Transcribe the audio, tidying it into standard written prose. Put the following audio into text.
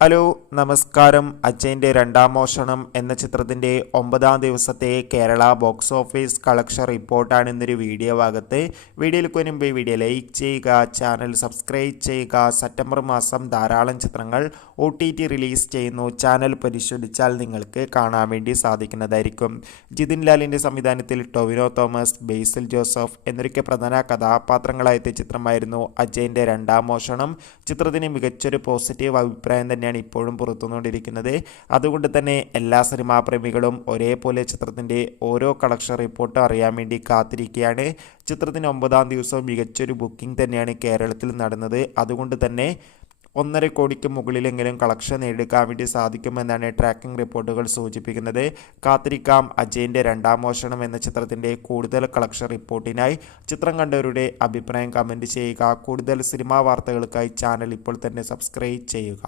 Hello നമസ്കാരം. അജയൻ്റെ രണ്ടാം മോഷണം എന്ന ചിത്രത്തിൻ്റെ 9ാം ദിവസത്തെ കേരള ബോക്സ് ഓഫീസ് കളക്ഷൻ റിപ്പോർട്ടാണ് ഇന്നൊരു വീഡിയോ ഭാഗത്ത്. വീഡിയോയിൽ മുൻപ് വീഡിയോ ലൈക്ക് ചെയ്യുക, ചാനൽ സബ്സ്ക്രൈബ് ചെയ്യുക. സെപ്റ്റംബർ മാസം ധാരാളം ചിത്രങ്ങൾ OTT റിലീസ് ചെയ്യുന്നു. ചാനൽ പരിശോധിച്ചാൽ നിങ്ങൾക്ക് കാണാൻ വേണ്ടി സാധിക്കുന്നതായിരിക്കും. ജിതിൻ ലാലിൻ്റെ സംവിധാനത്തിൽ ടൊവിനോ തോമസ്, ബേസിൽ ജോസഫ് എന്നൊക്കെ പ്രധാന കഥാപാത്രങ്ങളായെത്തിയ ചിത്രമായിരുന്നു അജയൻ്റെ രണ്ടാം മോഷണം. ചിത്രത്തിന് മികച്ചൊരു പോസിറ്റീവ് അഭിപ്രായം തന്നെ ഇപ്പോഴും പുറത്തുകൊണ്ടിരിക്കുന്നത്. അതുകൊണ്ട് തന്നെ എല്ലാ സിനിമാ പ്രേമികളും ഒരേപോലെ ചിത്രത്തിൻ്റെ ഓരോ കളക്ഷൻ റിപ്പോർട്ട് അറിയാൻ വേണ്ടി കാത്തിരിക്കുകയാണ്. ചിത്രത്തിന് 9ാം ദിവസവും മികച്ചൊരു ബുക്കിംഗ് തന്നെയാണ് കേരളത്തിൽ നടന്നത്. അതുകൊണ്ട് തന്നെ 1.5 കോടിക്ക് മുകളിലെങ്കിലും കളക്ഷൻ നേടിയെടുക്കാൻ വേണ്ടി സാധിക്കുമെന്നാണ് ട്രാക്കിംഗ് റിപ്പോർട്ടുകൾ സൂചിപ്പിക്കുന്നത്. കാത്തിരിക്കാം അജയൻ്റെ രണ്ടാം മോഷണം എന്ന ചിത്രത്തിൻ്റെ കൂടുതൽ കളക്ഷൻ റിപ്പോർട്ടിനായി. ചിത്രം കണ്ടവരുടെ അഭിപ്രായം കമൻറ്റ് ചെയ്യുക. കൂടുതൽ സിനിമാ വാർത്തകൾക്കായി ചാനൽ ഇപ്പോൾ തന്നെ സബ്സ്ക്രൈബ് ചെയ്യുക.